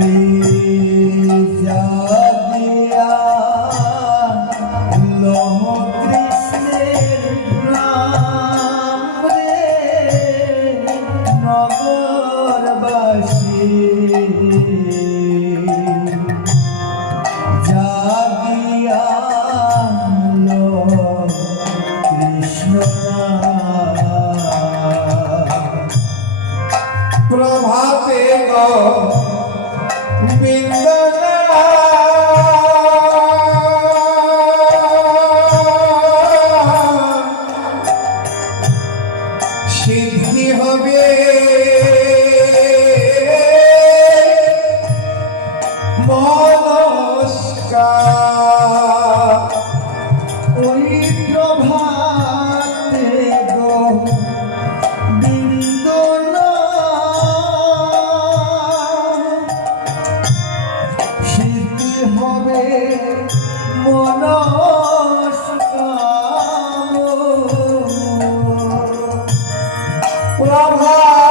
জাগিয়া Palmas!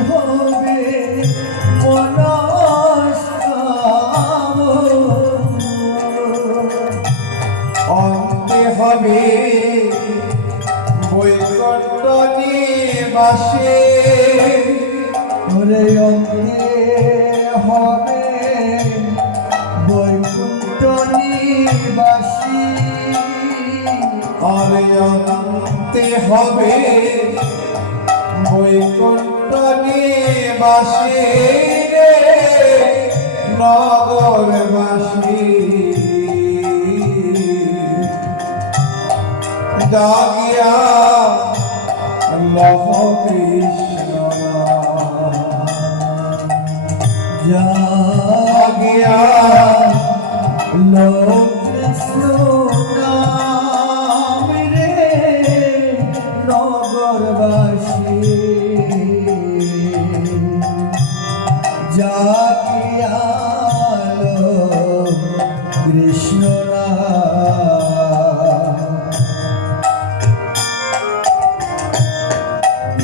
হবে অন্তে হবে বৈকণ্ঠ নিবাসে ওরে অন্তে হবে বৈকুণ্ঠ নিবাসী আরে অন্তে হবে বৈকুণ্ঠ নিবাসে রে নগরবাসী। জাগিয়া লহ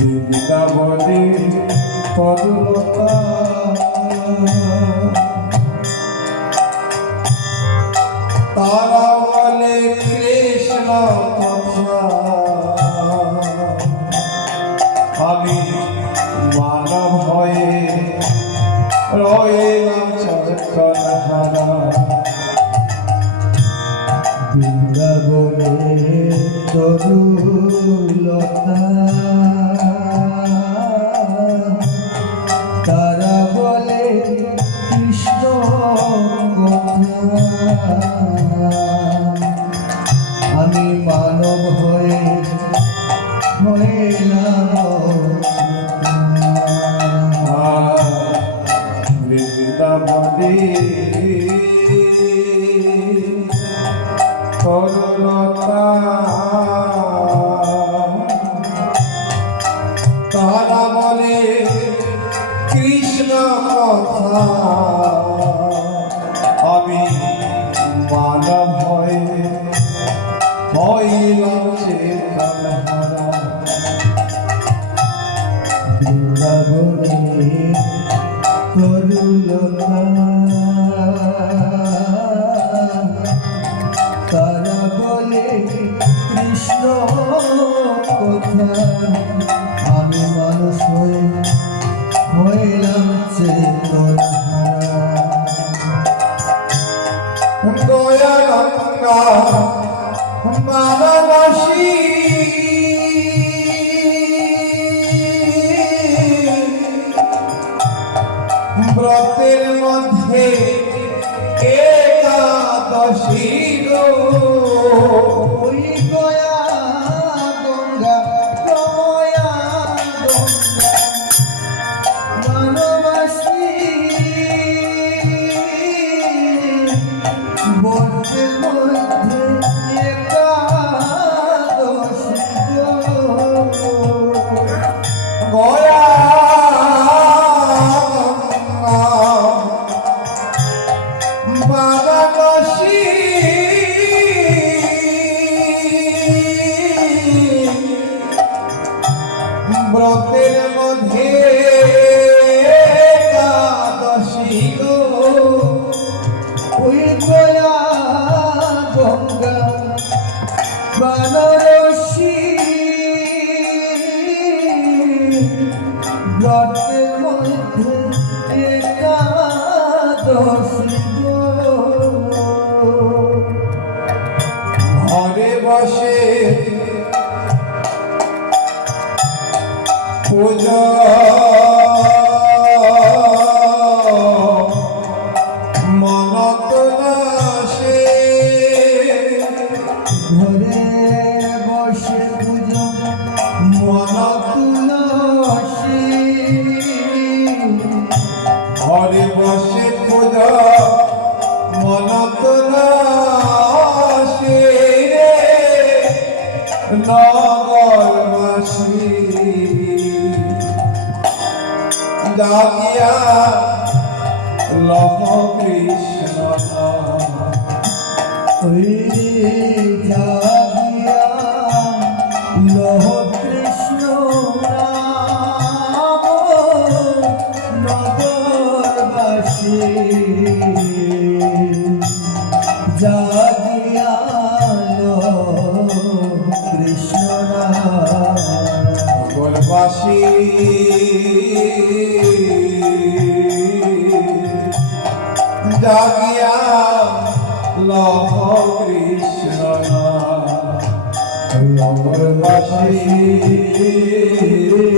বৃন্দাবনে তরুলতা তারা বলে কৃষ্ণ কথা আমি মানব হয়ে রয়েলাম হইলাম চেতন হারা। বৃন্দাবনে তরুলতা তারা বলে কৃষ্ণ কথা। ব্রতের মধ্যে একাদশী গো। বারাণসী ব্রতের মধ্যে একাদশী গো গয়া গঙ্গা বানারসি। ব্রতের মধ্যে একাদশী 我。লহ কৃষ্ণ লহ কৃষ্ণ নগরবাসী জাগিয়া কৃষ্ণ নাম নগরবাসী জাগিয়া